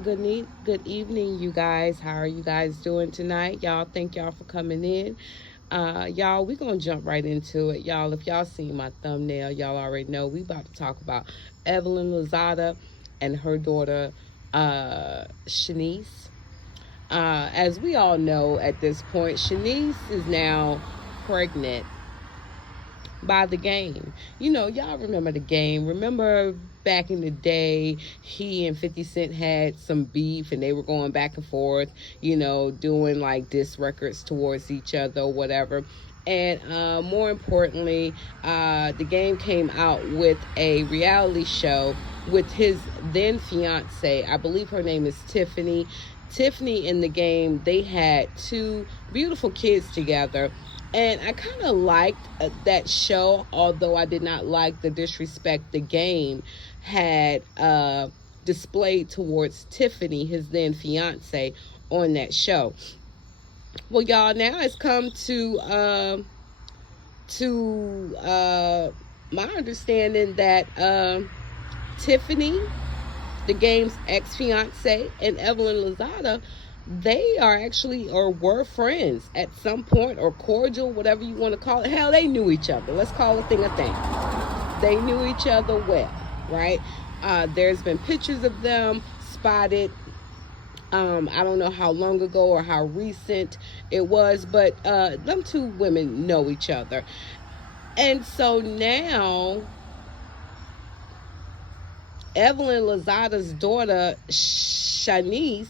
Good evening, you guys. How are you guys doing tonight? Y'all, thank y'all for coming in. Y'all, we're gonna jump right into it. Y'all, if y'all seen my thumbnail, y'all already know we about to talk about Evelyn Lazada and her daughter, Shanice. As we all know at this point, Shanice is now pregnant by the game. Y'all remember the game. Remember back in the day, he and 50 Cent had some beef and they were going back and forth, doing like diss records towards each other or whatever. And more importantly, the game came out with a reality show with his then fiance. I believe her name is Tiffany. Tiffany in the game, they had two beautiful kids together, and I kind of liked that show, although I did not like the disrespect the game had displayed towards Tiffany, his then fiance, on that show. Well, y'all, now it's come to my understanding that Tiffany, the game's ex-fiance, and Evelyn Lazada, they are actually or were friends at some point, or cordial, whatever you want to call it. Hell, they knew each other. Let's call a thing a thing. They knew each other well, right? There's been pictures of them spotted. I don't know how long ago or how recent it was, but them two women know each other. And so now Evelyn Lazada's daughter, Shanice,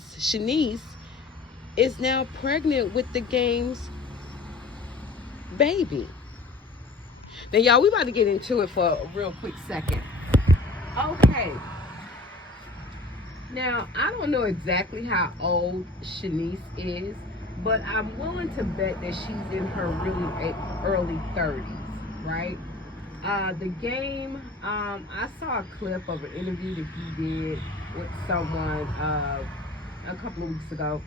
is now pregnant with the game's baby. Now, y'all, we about to get into it for a real quick second. Okay. Now, I don't know exactly how old Shanice is, but I'm willing to bet that she's in her really early 30s, right? The game, I saw a clip of an interview that he did with someone a couple of weeks ago.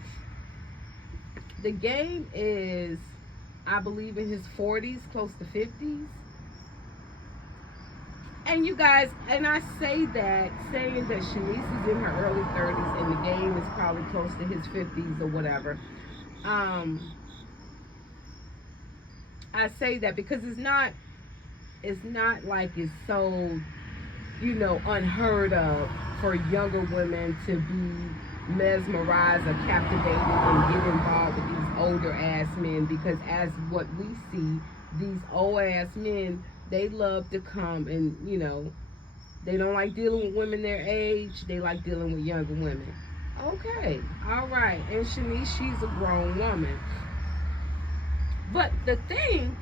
The game is, I believe, in his 40s, close to 50s. And you guys, and I say that, saying that Shanice is in her early 30s and the game is probably close to his 50s or whatever. I say that because it's not like it's so, unheard of for younger women to be mesmerized or captivated and get involved with these older ass men, because as what we see, these old ass men, they love to come and, they don't like dealing with women their age, they like dealing with younger women. Okay, all right. And Shanice, she's a grown woman. But the thing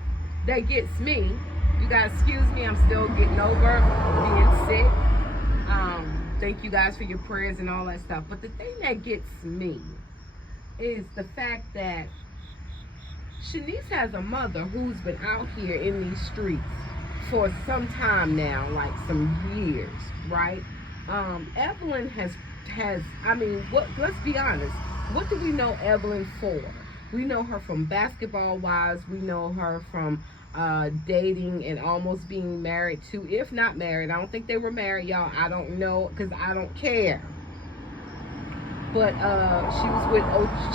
that gets me, you guys excuse me, I'm still getting over being sick. Thank you guys for your prayers and all that stuff. But the thing that gets me is the fact that Shanice has a mother who's been out here in these streets for some time now, like some years, right? Evelyn has I mean, let's be honest, what do we know Evelyn for? We know her from Basketball Wives. We know her from dating and almost being married to, if not married. I don't think they were married, y'all. I don't know, because I don't care. But she was with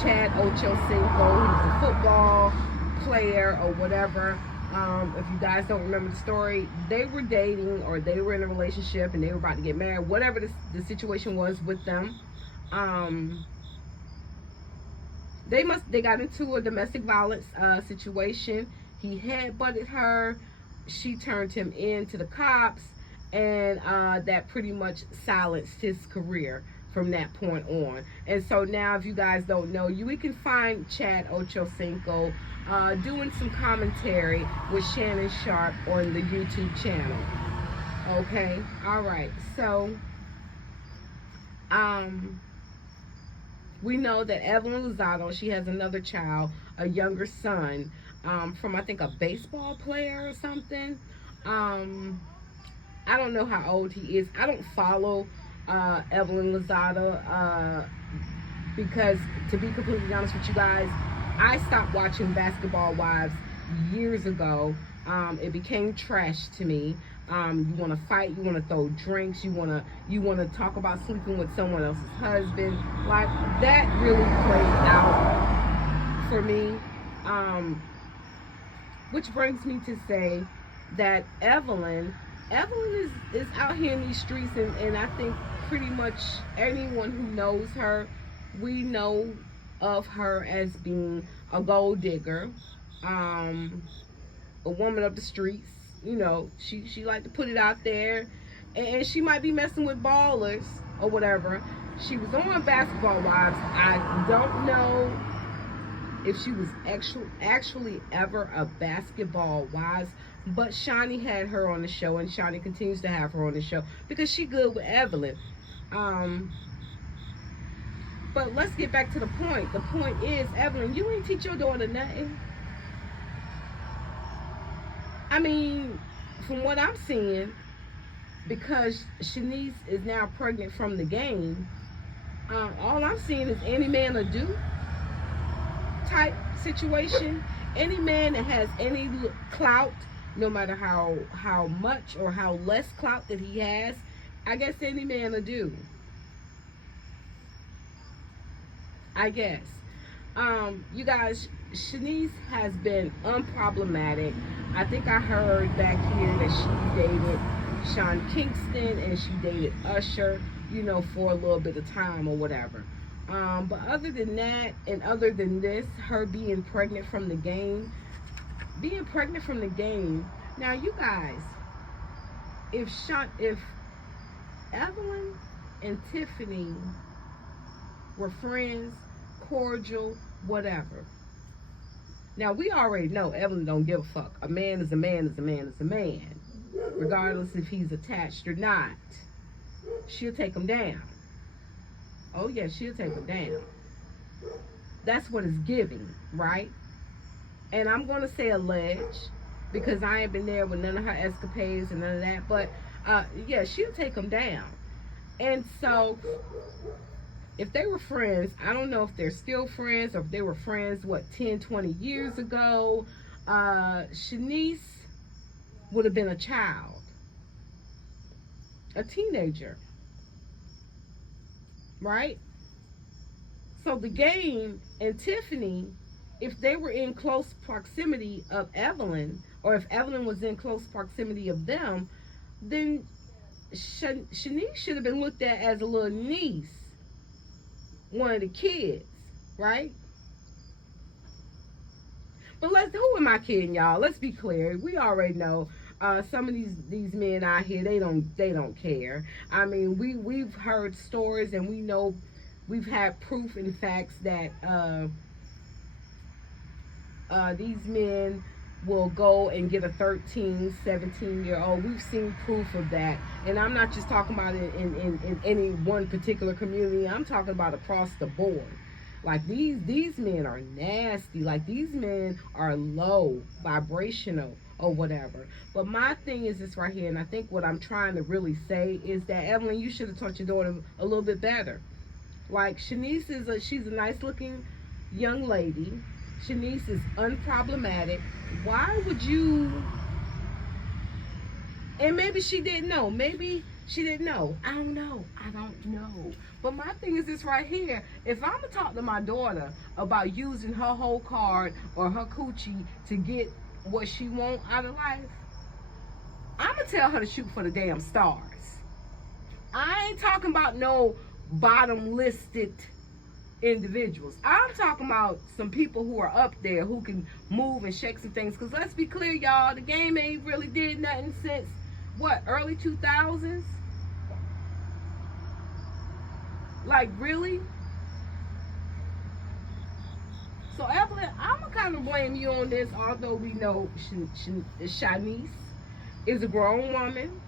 Chad Ochocinco, who's a football player or whatever. If you guys don't remember the story, they were dating or they were in a relationship and they were about to get married. Whatever the situation was with them, they got into a domestic violence situation. He headbutted her. She turned him in to the cops, and that pretty much silenced his career from that point on. And so now, if you guys don't know, we can find Chad Ochocinco doing some commentary with Shannon Sharp on the YouTube channel. Okay, all right. So, we know that Evelyn Lazada, she has another child, a younger son, from, I think, a baseball player or something. I don't know how old he is. I don't follow Evelyn Lazada because, to be completely honest with you guys, I stopped watching Basketball Wives years ago. It became trash to me. You want to fight, you want to throw drinks, you want to talk about sleeping with someone else's husband. Like, that really played out for me. Which brings me to say that Evelyn is out here in these streets, and I think pretty much anyone who knows her, we know of her as being a gold digger, a woman of the streets. You know, she like to put it out there, and she might be messing with ballers or whatever. She was on Basketball Wives. I don't know if she was actually ever a Basketball Wives, but Shawnee had her on the show, and Shawnee continues to have her on the show because she good with Evelyn. But let's get back to the point. The point is, Evelyn, you ain't teach your daughter nothing. I mean, from what I'm seeing, because Shanice is now pregnant from the game, all I'm seeing is any man will do type situation. Any man that has any clout, no matter how much or how less clout that he has, I guess any man will do. I guess. You guys, Shanice has been unproblematic. I think I heard back here that she dated Sean Kingston and she dated Usher, you know, for a little bit of time or whatever. But other than that, and other than this, her being pregnant from the game, now you guys, if Evelyn and Tiffany were friends, cordial, whatever. Now, we already know Evelyn don't give a fuck. A man is a man is a man is a man. Regardless if he's attached or not. She'll take him down. Oh, yeah, she'll take him down. That's what it's giving, right? And I'm going to say allege, because I ain't been there with none of her escapades and none of that. But, yeah, she'll take him down. And so, if they were friends, I don't know if they're still friends or if they were friends, 10, 20 years ago. Shanice would have been a child, a teenager, right? So the game and Tiffany, if they were in close proximity of Evelyn, or if Evelyn was in close proximity of them, then Shanice should have been looked at as a little niece, one of the kids, right? But who am I kidding, y'all? Let's be clear. We already know some of these men out here, they don't care. I mean, we've heard stories, and we know, we've had proof and facts that these men will go and get a 13, 17-year-old. We've seen proof of that. And I'm not just talking about it in any one particular community. I'm talking about across the board. Like, these men are nasty. Like, these men are low, vibrational, or whatever. But my thing is this right here, and I think what I'm trying to really say is that, Evelyn, you should have taught your daughter a little bit better. Like, Shanice she's a nice looking young lady. Shanice is unproblematic. Why would you? And maybe she didn't know. Maybe she didn't know. I don't know. But my thing is this right here. If I'm going to talk to my daughter about using her whole card or her coochie to get what she wants out of life, I'm going to tell her to shoot for the damn stars. I ain't talking about no bottom listed individuals. I'm talking about some people who are up there who can move and shake some things. Because let's be clear, y'all, the game ain't really did nothing since, early 2000s? Like, really? So, Evelyn, I'm going to kind of blame you on this, although we know Shanice is a grown woman.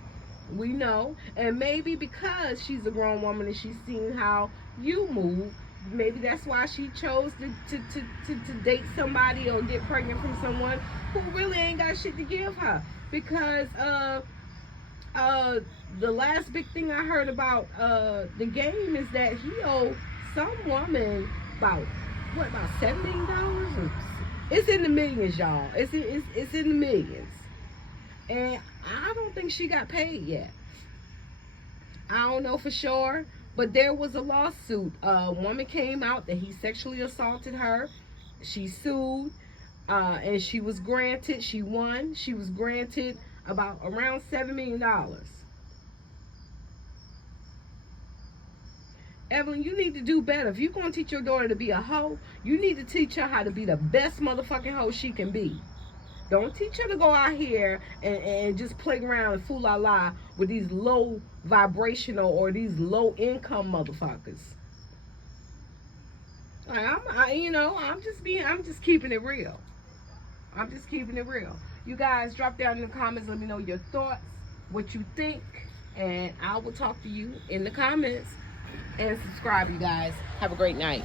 We know. And maybe because she's a grown woman and she's seen how you move, maybe that's why she chose to date somebody or get pregnant from someone who really ain't got shit to give her. Because the last big thing I heard about the game is that he owed some woman about $7 million? It's in the millions, y'all. It's in the millions. And I don't think she got paid yet. I don't know for sure, but there was a lawsuit. A woman came out that he sexually assaulted her. She sued, and she was granted. She won. She was granted about around $7 million. Evelyn, you need to do better. If you're going to teach your daughter to be a hoe, you need to teach her how to be the best motherfucking hoe she can be. Don't teach her to go out here and just play around and fool la la with these low vibrational or these low income motherfuckers. Like, I'm just keeping it real. I'm just keeping it real. You guys drop down in the comments. Let me know your thoughts, what you think, and I will talk to you in the comments. And subscribe, you guys. Have a great night.